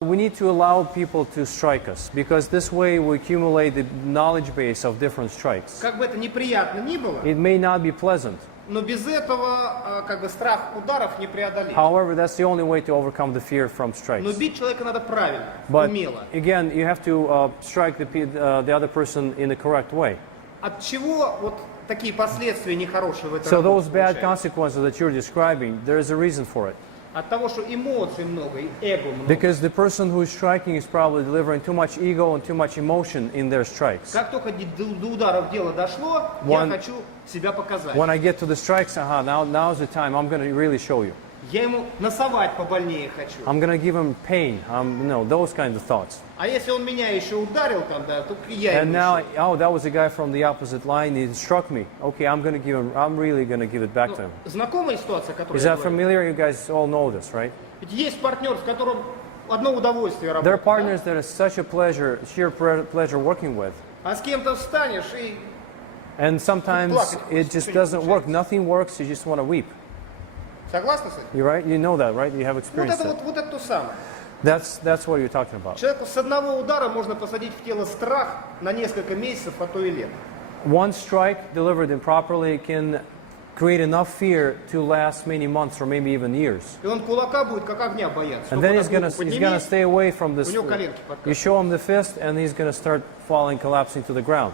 We need to allow people to strike us, because this way we accumulate the knowledge base of different strikes. Как бы это неприятно ни было, It may not be pleasant. но без этого как бы страх ударов не преодолеть. However, that's the only way to overcome the fear from Но strikes. бить человека надо правильно, But умело. again, you have to strike the other person in the correct way. От чего вот такие последствия нехорошие в этой So работе those bad получаются? consequences that you're describing, there is a reason for it. От того, что эмоций много, и эго много. Because the person who is striking is probably delivering too much ego and too much emotion in their strikes. Как только до ударов дело дошло, я хочу себя показать. When I get to the strikes, now's the time, I'm going to really show you. Я ему насовать побольнее хочу. I'm going to give him pain, those kinds of thoughts. А если он меня еще ударил там, да, то я And ему now, еще. oh, that was a guy from the opposite line, he struck me. Okay, I'm really going to give it back to him. Знакомая ситуация, которую Is я that говорю? familiar? You guys all know this, right? Ведь есть партнер, с которым одно удовольствие There are работать, partners that is such a pleasure, sheer pleasure working with. да? А с кем-то встанешь и And sometimes it just doesn't work. Nothing works, you just want to weep. согласны с этим? You're right? You know that, right? You have Вот experienced это it. вот это то самое. That's what you're talking about. Человеку с одного удара можно посадить в тело страх на несколько месяцев, а то и лет. One strike delivered improperly can create enough fear to last many months or maybe even years. И он кулака будет как огня бояться. And then he's gonna stay away from this. У него коленки You подкатывают. show him the fist, and he's gonna start falling, collapsing to the ground.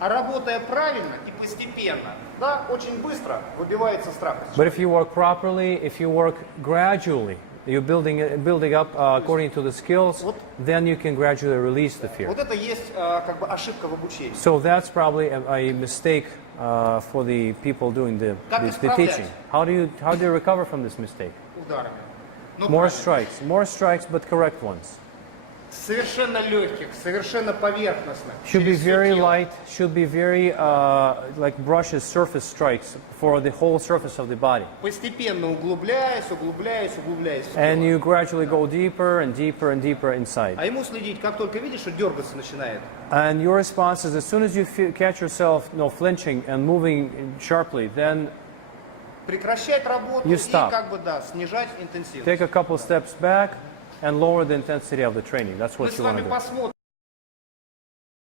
А работая правильно и постепенно, да, очень быстро выбивается страх. But if you work properly, if you work gradually, you're building up according to the skills, then you can gradually release the fear. Вот это есть как бы ошибка в обучении. So that's probably a mistake for the people doing the teaching. How do you recover from this mistake? Ударами. Но More правильно. strikes, but correct ones. Совершенно легких, совершенно поверхностных. Should be через всё very тело. light, should be very like brushes, surface strikes for the whole surface of the body. Постепенно углубляясь, углубляясь, углубляясь в And тело. you gradually go deeper and deeper and deeper inside. А ему следить, как только видишь, что дергаться начинает. And your response is, as soon as you catch yourself flinching and moving sharply, then Прекращать работу You и stop. как бы, да, снижать интенсивность. take a couple steps back and lower the intensity of the training. That's Мы what с you want вами to do. посмотрим.